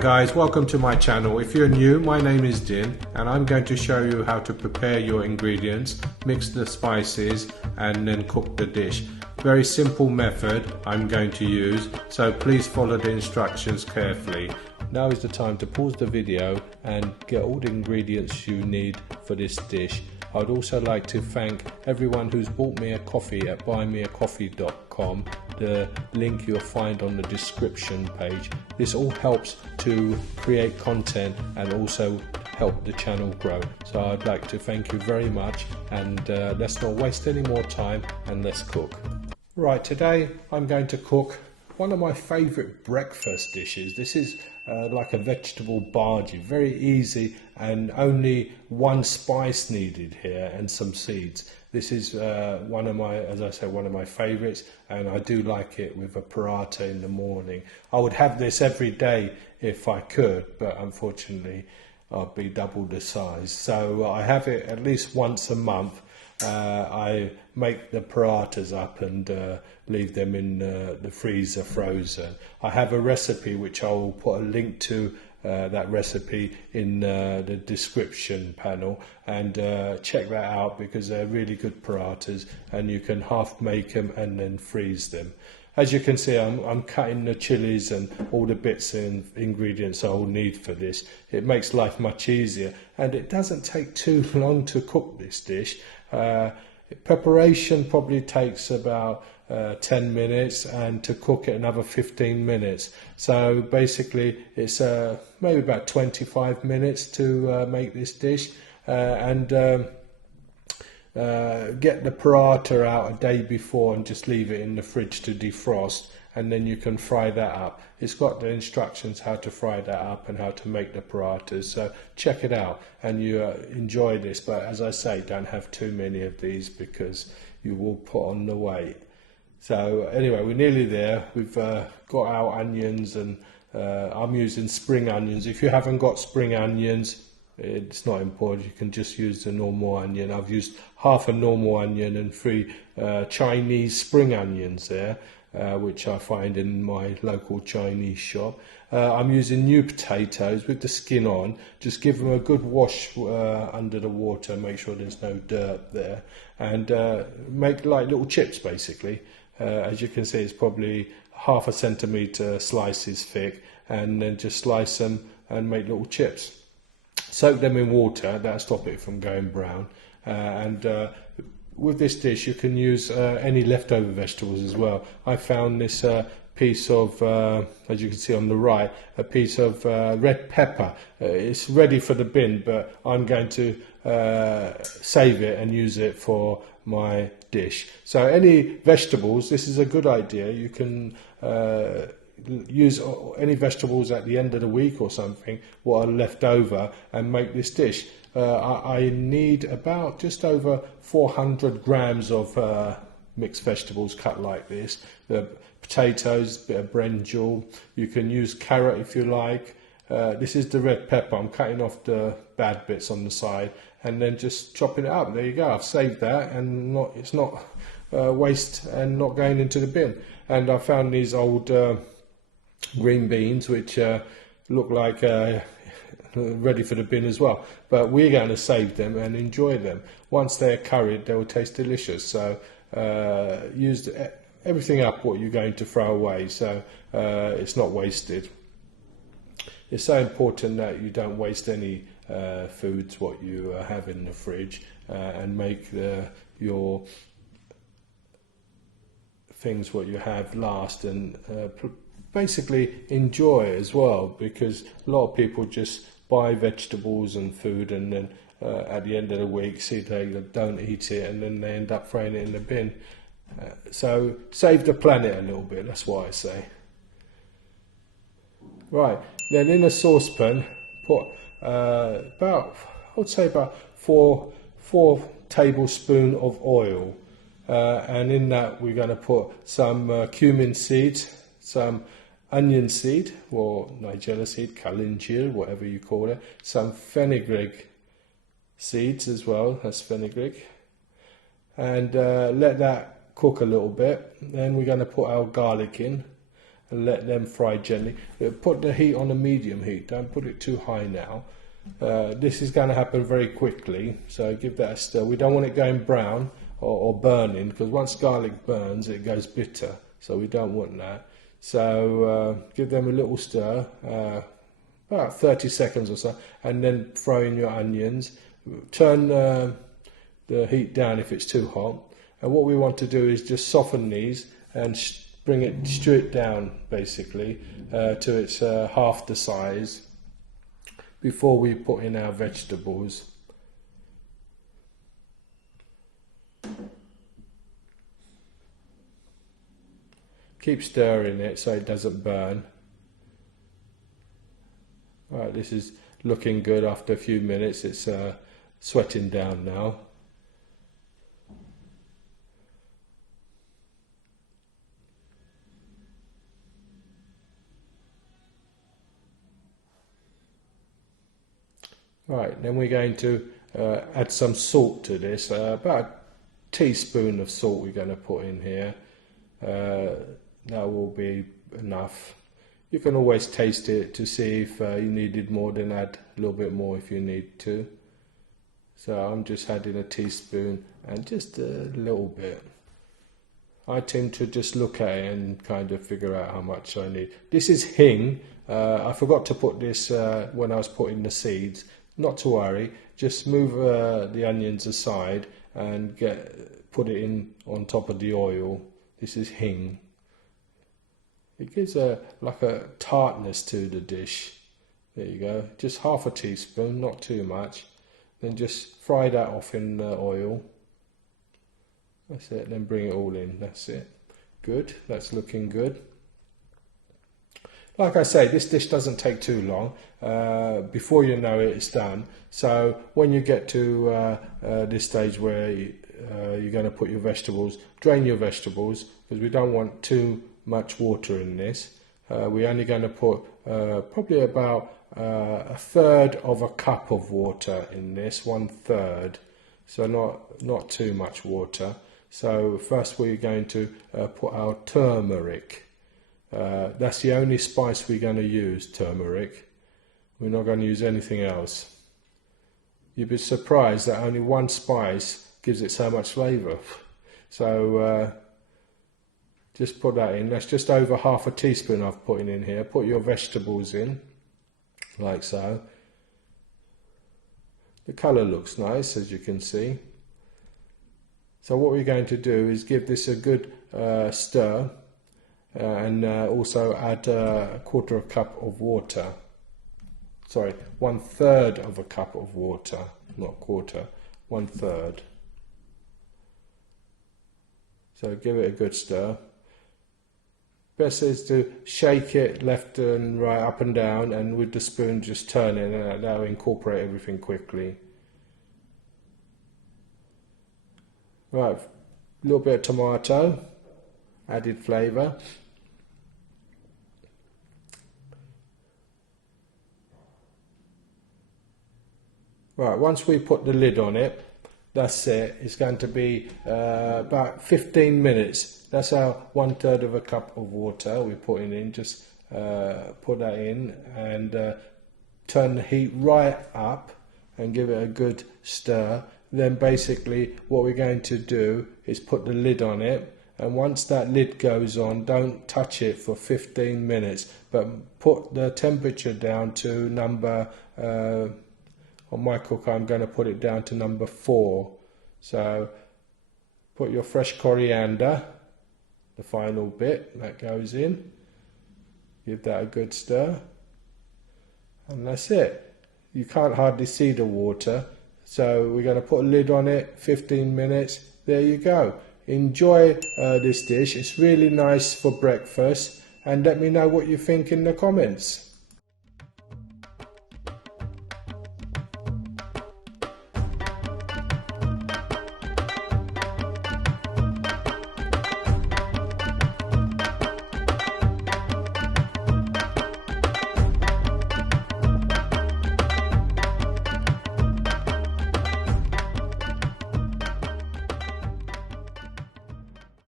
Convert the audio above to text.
Guys, welcome to my channel. If you're new, my name is Din and I'm going to show you how to prepare your ingredients, mix the spices and then cook the dish. Very simple method I'm going to use, so please follow the instructions carefully. Now is the time to pause the video and get all the ingredients you need for this dish. I'd also like to thank everyone who's bought me a coffee at buymeacoffee.com. The link you'll find on the description page. This all helps to create content and also help the channel grow. So I'd like to thank you very much, and let's not waste any more time and let's cook. Right, today I'm going to cook one of my favourite breakfast dishes. This is like a vegetable bhaji, very easy and only one spice needed here and some seeds. This is one of my, as I said, one of my favourites, and I do like it with a paratha in the morning. I would have this every day if I could, but unfortunately I'll be double the size. So I have it at least once a month. I make the parathas up and leave them in the freezer frozen. I have a recipe which I will put a link to that recipe in the description panel, and check that out because they're really good parathas and you can half make them and then freeze them. As you can see, I'm cutting the chillies and all the bits and ingredients I'll need for this. It makes life much easier and it doesn't take too long to cook this dish. Preparation probably takes about 10 minutes and to cook it another 15 minutes. So basically it's maybe about 25 minutes to make this dish, and get the paratha out a day before and just leave it in the fridge to defrost, and then you can fry that up. It's got the instructions how to fry that up and how to make the parathas, so check it out and you enjoy this. But as I say, don't have too many of these because you will put on the weight. So anyway, we're nearly there. We've got our onions, and I'm using spring onions. If you haven't got spring onions, it's not important, you can just use the normal onion. I've used half a normal onion and 3 Chinese spring onions there, which I find in my local Chinese shop. I'm using new potatoes with the skin on. Just give them a good wash under the water, make sure there's no dirt there, and make like little chips basically. As you can see, it's probably ½ centimetre slices thick, and then just slice them and make little chips. Soak them in water, that'll stop it from going brown. And with this dish you can use any leftover vegetables as well. I found this piece of, as you can see on the right, a piece of red pepper. It's ready for the bin, but I'm going to save it and use it for my dish. So any vegetables, this is a good idea. You can use any vegetables at the end of the week or something what are left over and make this dish. I need about just over 400 grams of mixed vegetables cut like this. The potatoes, bit of brinjal, you can use carrot if you like. This is the red pepper. I'm cutting off the bad bits on the side and then just chopping it up. There you go. I've saved that, and it's not waste and not going into the bin. And I found these old green beans which look like ready for the bin as well, but we're going to save them and enjoy them. Once they're curried, they will taste delicious. So use everything up what you're going to throw away, so it's not wasted. It's so important that you don't waste any foods what you have in the fridge, and make your things what you have last, and basically enjoy as well, because a lot of people just buy vegetables and food and then at the end of the week see they don't eat it and then they end up throwing it in the bin. So save the planet a little bit, that's what I say. Right, then in a saucepan put about, I would say about 4 tablespoons of oil, and in that we're going to put some cumin seeds, some onion seed or nigella seed, kalinjir, whatever you call it, some fenugreek seeds as well, that's fenugreek, and let that cook a little bit. Then we're going to put our garlic in, and let them fry gently. Put the heat on a medium heat, don't put it too high now. This is going to happen very quickly, so give that a stir. We don't want it going brown or burning, because once garlic burns it goes bitter, so we don't want that. So give them a little stir, about 30 seconds or so, and then throw in your onions. Turn the heat down if it's too hot, and what we want to do is just soften these and bring it straight down basically to its half the size before we put in our vegetables. Keep stirring it so it doesn't burn. Right, this is looking good after a few minutes. It's sweating down now. Right, then we're going to add some salt to this. About a teaspoon of salt we're going to put in here. That will be enough. You can always taste it to see if you needed more, then add a little bit more if you need to. So I'm just adding a teaspoon and just a little bit. I tend to just look at it and kind of figure out how much I need. This is Hing. I forgot to put this when I was putting the seeds. Not to worry, just move the onions aside and put it in on top of the oil. This is Hing. It gives like a tartness to the dish. There you go, just half a teaspoon, not too much. Then just fry that off in the oil. That's it, then bring it all in, that's it. Good, that's looking good. Like I say, this dish doesn't take too long. Before you know it, it's done. So when you get to this stage where you're going to put your vegetables, drain your vegetables, because we don't want too much water in this. We're only going to put probably about a third of a cup of water in this, 1/3. So not too much water. So first we're going to put our turmeric. That's the only spice we're going to use, turmeric. We're not going to use anything else. You'd be surprised that only one spice gives it so much flavour. So just put that in. That's just over half a teaspoon I've put in here. Put your vegetables in, like so. The colour looks nice, as you can see. So what we're going to do is give this a good stir. And also add a quarter of a cup of water. Sorry, 1/3 of a cup of water, not quarter, 1/3. So give it a good stir. Best is to shake it left and right, up and down, and with the spoon just turn it, and that'll incorporate everything quickly. Right, a little bit of tomato, added flavour. Right, once we put the lid on it, that's it. It's going to be about 15 minutes. That's our 1/3 of a cup of water we're putting in. Just put that in and turn the heat right up and give it a good stir. Then basically what we're going to do is put the lid on it. And once that lid goes on, don't touch it for 15 minutes, but put the temperature down to number... on my cooker, I'm going to put it down to number 4. So put your fresh coriander, the final bit that goes in. Give that a good stir. And that's it. You can't hardly see the water. So we're going to put a lid on it, 15 minutes. There you go. Enjoy this dish. It's really nice for breakfast. And let me know what you think in the comments.